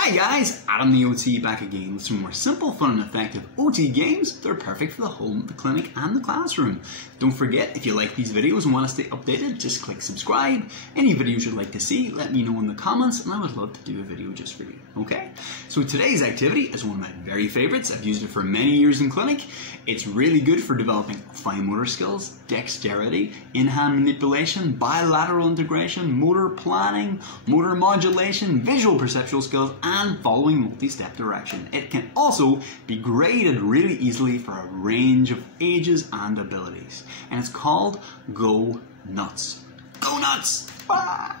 Hi guys, AdamTheOT back again with some more simple, fun and effective OT games that are perfect for the home, the clinic and the classroom. Don't forget, if you like these videos and want to stay updated, just click subscribe. Any videos you'd like to see, let me know in the comments and I would love to do a video just for you, okay? So today's activity is one of my very favorites. I've used it for many years in clinic. It's really good for developing fine motor skills, dexterity, in-hand manipulation, bilateral integration, motor planning, motor modulation, visual perceptual skills, and following multi-step direction. It can also be graded really easily for a range of ages and abilities. And it's called Go Nuts. Go Nuts! Ah!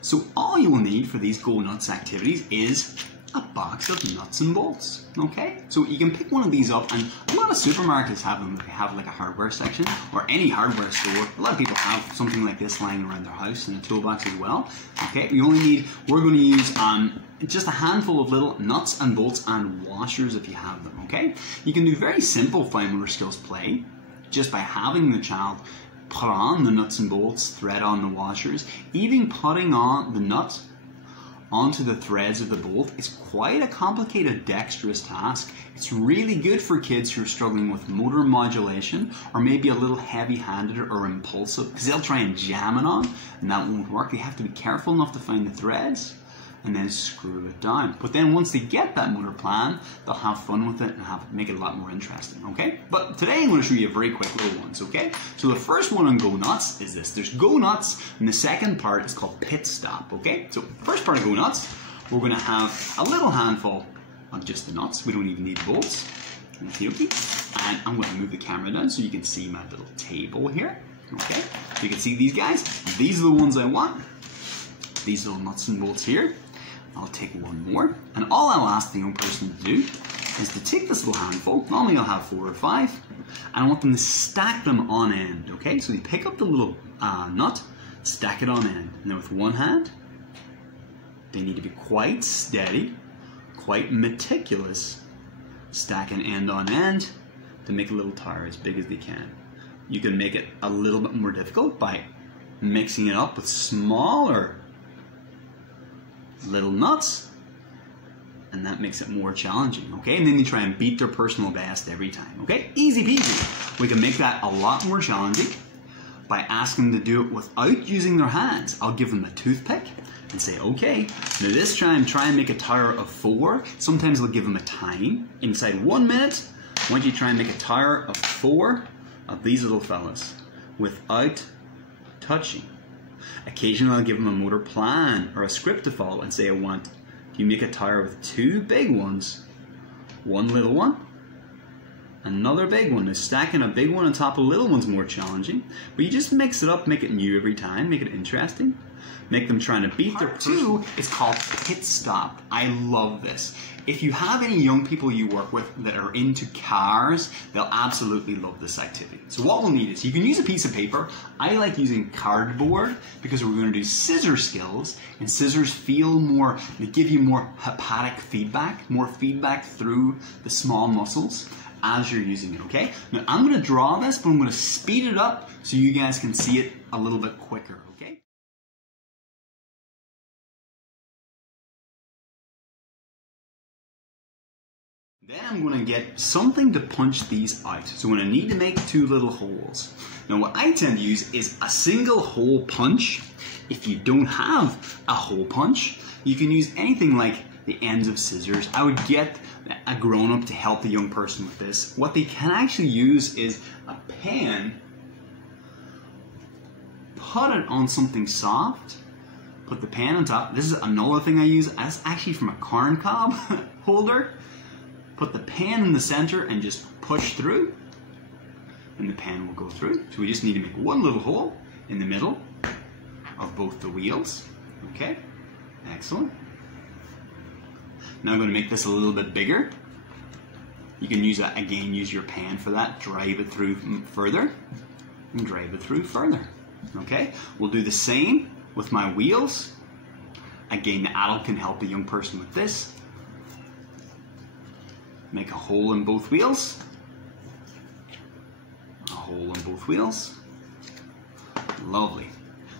So all you will need for these Go Nuts activities is a box of nuts and bolts, okay? So you can pick one of these up, and a lot of supermarkets have them. They have like a hardware section, or any hardware store. A lot of people have something like this lying around their house in a toolbox as well, okay? We're going to use just a handful of little nuts and bolts and washers if you have them, okay? You can do very simple fine motor skills play just by having the child put on the nuts and bolts, thread on the washers, even putting on the nut onto the threads of the bolt is quite a complicated, dexterous task. It's really good for kids who are struggling with motor modulation or maybe a little heavy-handed or impulsive, because they'll try and jam it on and that won't work. They have to be careful enough to find the threads and then screw it down. But then once they get that motor plan, they'll have fun with it and make it a lot more interesting, okay? But today I'm going to show you a very quick little ones, okay? So the first one on Go Nuts is this. There's Go Nuts, and the second part is called Pit Stop, okay? So first part of Go Nuts, we're going to have a little handful of just the nuts. We don't even need bolts. Okay? And I'm going to move the camera down so you can see my little table here, okay? So you can see these guys. These are the ones I want. These little nuts and bolts here. I'll take one more, and all I'll ask the young person to do is to take this little handful. Normally I'll have 4 or 5, and I want them to stack them on end, okay? So you pick up the little nut, stack it on end, and then with one hand, they need to be quite steady, quite meticulous, stacking end on end to make a little tire as big as they can. You can make it a little bit more difficult by mixing it up with smaller little nuts, and that makes it more challenging, okay? And then you try and beat their personal best every time, okay? Easy peasy. We can make that a lot more challenging by asking them to do it without using their hands. I'll give them a toothpick and say, okay, now this time try and make a tire of 4. Sometimes I'll give them a time. Inside 1 minute, I want you to try and make a tire of 4 of these little fellas without touching. Occasionally I'll give them a motor plan or a script to follow and say, I want you make a tire with 2 big ones, 1 little one, another big one. Now stacking a big one on top of little one's more challenging, but you just mix it up, make it new every time, make it interesting, make them trying to beat their Part 2 is called Pit Stop. I love this. If you have any young people you work with that are into cars, they'll absolutely love this activity. So what we'll need is, you can use a piece of paper. I like using cardboard because we're going to do scissor skills, and scissors feel more, they give you more hepatic feedback, more feedback through the small muscles as you're using it, okay? Now I'm going to draw this, but I'm going to speed it up so you guys can see it a little bit quicker, okay? Then I'm going to get something to punch these out. So I'm going to need to make 2 little holes. Now what I tend to use is a single hole punch. If you don't have a hole punch, you can use anything like the ends of scissors. I would get a grown-up to help the young person with this. What they can actually use is a pen, put it on something soft, put the pen on top. This is another thing I use. That's actually from a corn cob holder. Put the pen in the center and just push through, and the pen will go through. So we just need to make 1 little hole in the middle of both the wheels. Okay, excellent. Now I'm going to make this a little bit bigger. You can use that again, use your pen for that. Drive it through further and drive it through further. Okay, we'll do the same with my wheels. Again, the adult can help the young person with this. Make a hole in both wheels. A hole in both wheels. Lovely.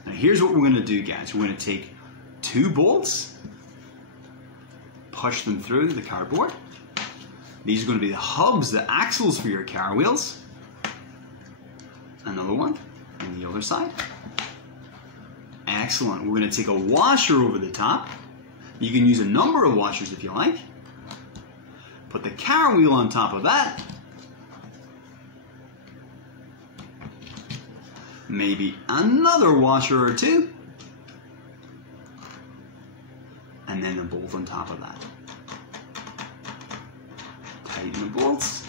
Now here's what we're going to do, guys. We're going to take 2 bolts, push them through the cardboard. These are going to be the hubs, the axles for your car wheels. Another one on the other side. Excellent. We're going to take a washer over the top. You can use a number of washers if you like. Put the car wheel on top of that. Maybe another washer or 2. And then a bolt on top of that. Tighten the bolts.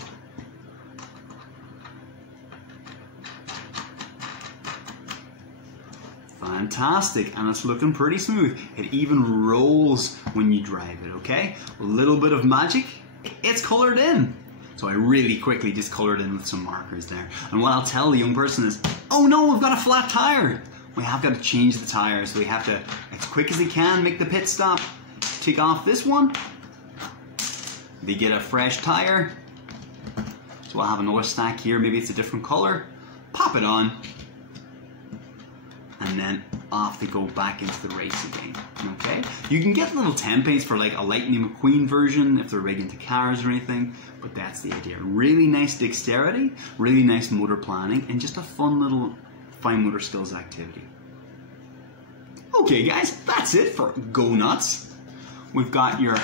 Fantastic, and it's looking pretty smooth. It even rolls when you drive it, okay? A little bit of magic, it's colored in. So I really quickly just colored in with some markers there. And what I'll tell the young person is, oh no, we've got a flat tire. We have got to change the tire, so we have to, as quick as they can, make the pit stop. Take off this one. They get a fresh tire. So I'll have another stack here, maybe it's a different color. Pop it on. And then off they go back into the race again, okay? You can get little templates for like a Lightning McQueen version if they're big into cars or anything, but that's the idea. Really nice dexterity, really nice motor planning, and just a fun little fine motor skills activity. Okay guys, that's it for Go Nuts. We've got your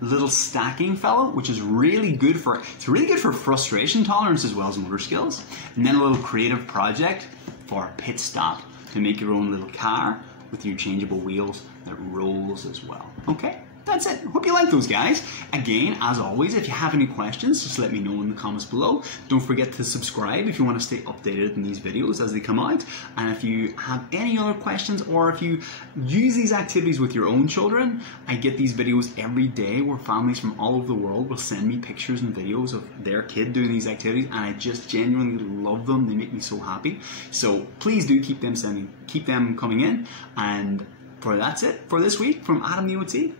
little stacking fellow, which is really good for, it's really good for frustration tolerance as well as motor skills. And then a little creative project for a pit stop to make your own little car with your changeable wheels that rolls as well. Okay, that's it. Hope you like those, guys. Again, as always, if you have any questions, just let me know in the comments below. Don't forget to subscribe if you want to stay updated in these videos as they come out. And if you have any other questions, or if you use these activities with your own children, I get these videos every day where families from all over the world will send me pictures and videos of their kid doing these activities, and I just genuinely love them. They make me so happy. So please do keep them coming in. And that's it for this week from AdamTheOT.